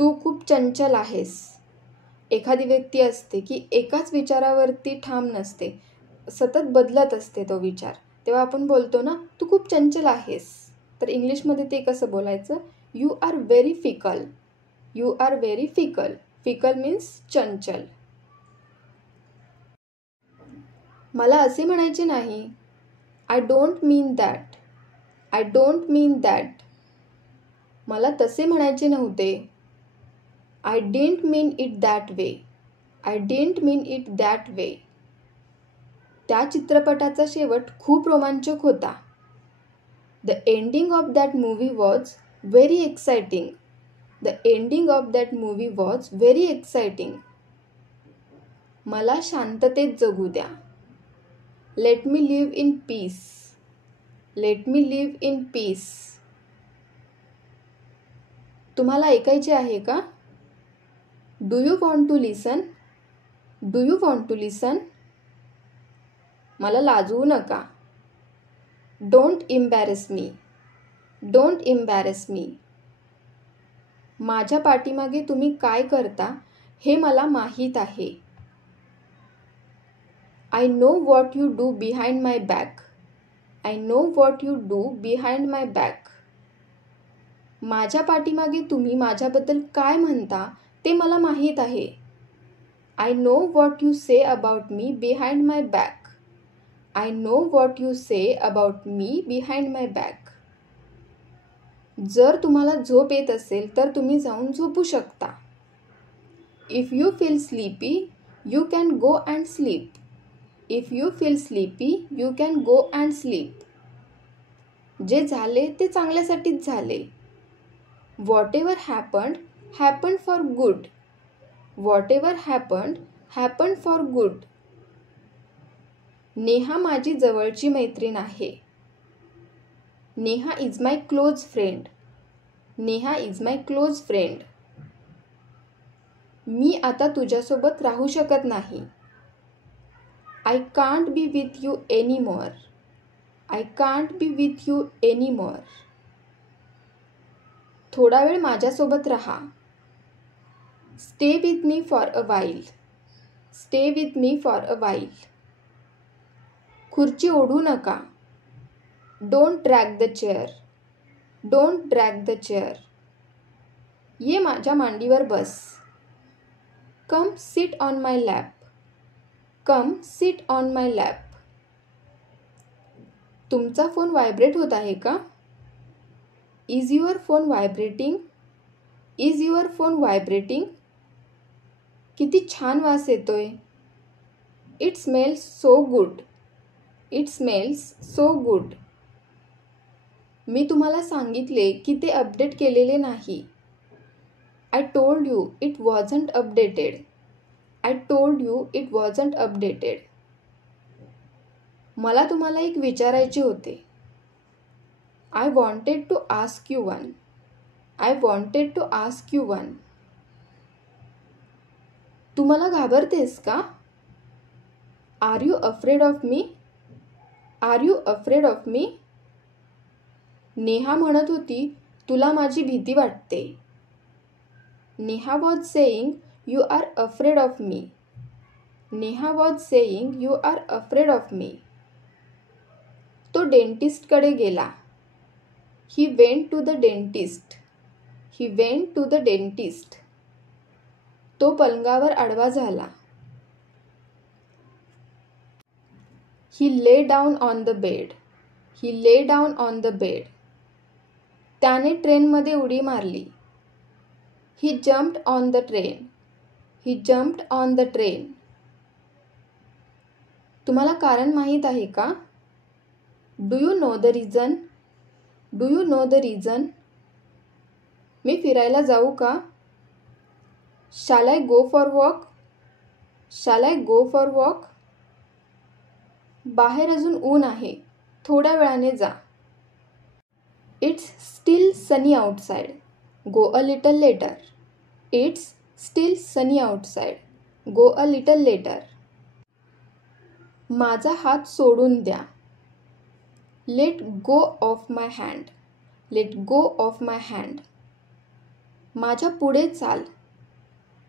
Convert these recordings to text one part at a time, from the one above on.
तू खूप चंचल आहेस. एखादी व्यक्ती असते की एकाच विचारावरती ठाम नसते, सतत बदलत असते तो विचार. तेव्हा आपण बोलतो ना, तू खूप चंचल आहेस. तर इंग्लिशमध्ये ते कसं बोलायचं? You are very fickle. You are very fickle. Fickle means चंचल. मला असे म्हणायचे नाही. I don't mean that. I don't mean that. मला तसे म्हणायचे नव्हते. I didn't mean it that way. I didn't mean it that way. त्या चित्रपटाचा शेवट खूप रोमांचक होता. The ending of that movie was very exciting. The ending of that movie was very exciting. मला शांततेत जगू द्या. Late me live in peace. Let me live in peace. तुम्हाला ऐकायचे आहे का? Do you want to listen? Do you want to listen? मला लाजवू नका. Don't embarrass me. Don't embarrass me. माझ्या पाठीमागे तुम्ही काय करता हे मला माहीत आहे. I know what you do behind my back. I know what you do behind my back. माझ्या पाठीमागे तुम्ही माझ्याबद्दल काय म्हणता ते मला माहीत आहे. I know what you say about me behind my back. I know what you say about me behind my back. जर तुम्हाला झोप येत असेल तर तुम्ही जाऊन झोपू शकता. If you feel sleepy you can go and sleep. If you feel sleepy you can go and sleep. जे झाले ते चांगल्यासाठीच झाले. Whatever happened happened for good. Whatever happened happened for good. Neha माझी जवळची मैत्रीण आहे. Neha is my close friend. Neha is my close friend. मी आता तुझ्यासोबत राहू शकत नाही. I can't be with you anymore. I can't be with you anymore. थोडा वेळ माझ्यासोबत राहा. Stay with me for a while. Stay with me for a while. खुर्ची ओढू नका. Don't drag the chair. Don't drag the chair. ये माझ्या मांडीवर बस. Come sit on my lap. Come sit on my lap. तुमचा फोन व्हायब्रेट होत आहे का? Is your phone vibrating? Is your phone vibrating? किती छान वास येतोय. It smells so good. It smells so good. मी तुम्हाला सांगितले की ते अपडेट केलेले नाही. I told you it wasn't updated. I told you it wasn't updated. मला तुम्हाला एक विचारायचे होते. I wanted to ask you one. I wanted to ask you one. तू मला घाबरतेस का? Are you afraid of me? Are you afraid of me? Neha म्हणत होती तुला माझी भीती वाटते. Neha was saying you are afraid of me. Neha was saying you are afraid of me. तो डेंटिस्टकडे गेला. He went to the dentist. He went to the dentist. तो पलंगावर आडवा झाला. He lay down on the bed. He lay down on the bed. त्याने ट्रेनमध्ये उडी मारली. He jumped on the train. He jumped on the train. तुम्हाला कारण माहीत आहे का? Do you know the reason? Do you know the reason? मी फिरायला जाऊ का? Shall I go for walk? Shall I go for walk? बाहेर अजून ऊन आहे. थोड्या वेळाने जा. It's still sunny outside. Go a little later. It's still sunny outside. Go a little later. माझा हात सोडून द्या. Let go of my hand. Let go of my hand. माझ्या पुढे चाल.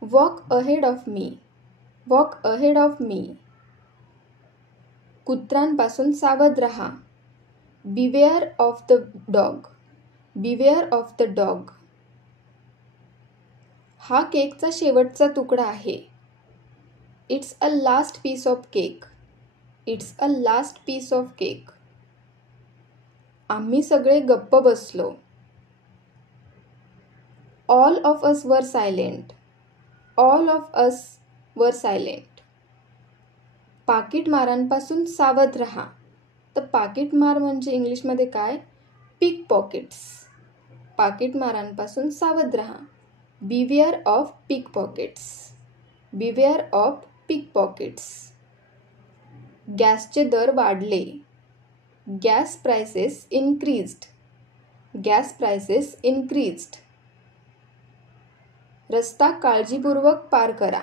Walk ahead of me. Walk ahead of me. कुत्र्यांपासून सावध रहा. Beware of the dog. Beware of the dog. हा केकचा शेवटचा तुकडा आहे. It's a last piece of cake. It's a last piece of cake. आम्ही सगळे गप्प बसलो. ऑल ऑफ अस वर सायलेंट. ऑल ऑफ अस वर सायलेंट. पाकीटमारांपासून सावध रहा. तर पाकीटमार म्हणजे इंग्लिशमध्ये काय? पिक पॉकेट्स. पाकीटमारांपासून सावध रहा. Beware of pickpockets. Beware of pickpockets. गॅसचे दर वाढले. Gas prices increased. Gas prices increased. रस्ता काळजीपूर्वक पार करा.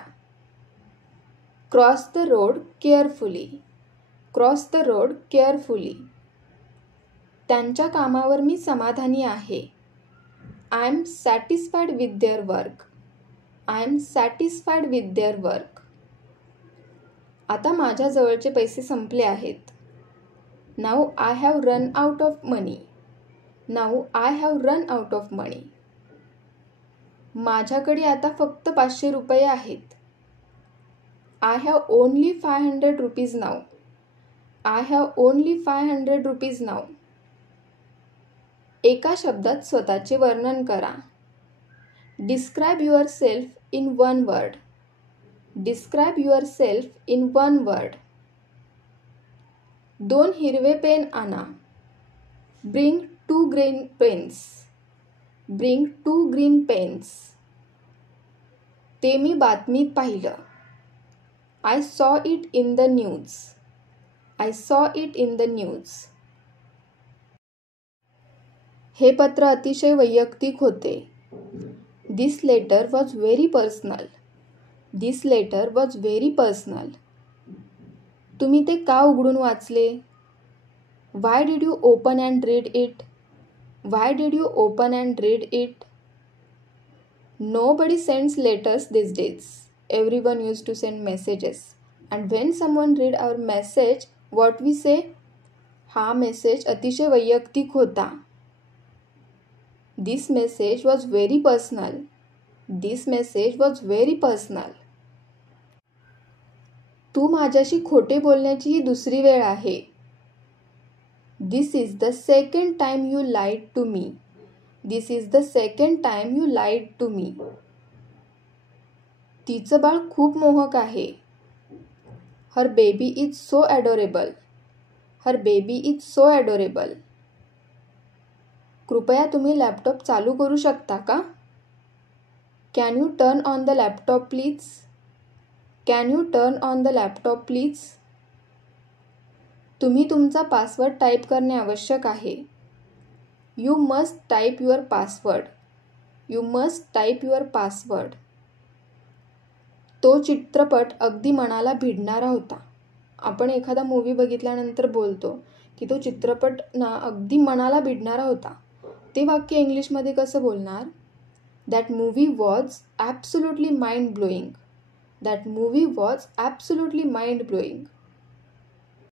Cross the road carefully. Cross the road carefully. त्यांच्या कामावर मी समाधानी आहे. I am satisfied with their work. I am satisfied with their work. आता माझ्या जवळचे पैसे संपले आहेत. Now I have run out of money. Now I have run out of मनी. माझ्याकडे आता फक्त 500 रुपये आहेत. I have only 500 rupees now. I have only 500 rupees now. एका शब्दात स्वतःचे वर्णन करा. Describe yourself in one word. Describe yourself in one word. 2 हिरवे पेन आणा. Bring 2 green pens. Bring 2 green pens. ते मी बातमीत पाहिलं. I saw it in the news. I saw it in the news. हे पत्र अतिशय वैयक्तिक होते. This letter was very personal. This letter was very personal. तुम्ही ते का उघडून वाचले? Why did you open and read it? Why did you open and read it? Nobody sends letters these days. Everyone used to send messages. And when someone read our message, what we say? हा message अतिशय वैयक्तिक होता. This message was very personal. This message was very personal. तू माझ्याशी खोटे बोलण्याची ही दुसरी वेळ आहे. This is the second time you lied to me. This is the second time you lied to me. तिचं बाळ खूप मोहक आहे. Her baby is so adorable. Her baby is so adorable. कृपया तुम्ही लॅपटॉप चालू करू शकता का? Can you turn on the laptop please? Can you turn on the laptop please? तुम्ही तुमचा पासवर्ड टाईप करणे आवश्यक आहे. You must type your password. You must type your password. तो चित्रपट अगदी मनाला भिडणारा होता. आपण एखादा मूवी बघितल्यानंतर बोलतो की तो चित्रपट ना अगदी मनाला भिडणारा होता. ते वाक्य इंग्लिशमध्ये कसं बोलणार? That movie was absolutely mind blowing. That movie was absolutely mind blowing.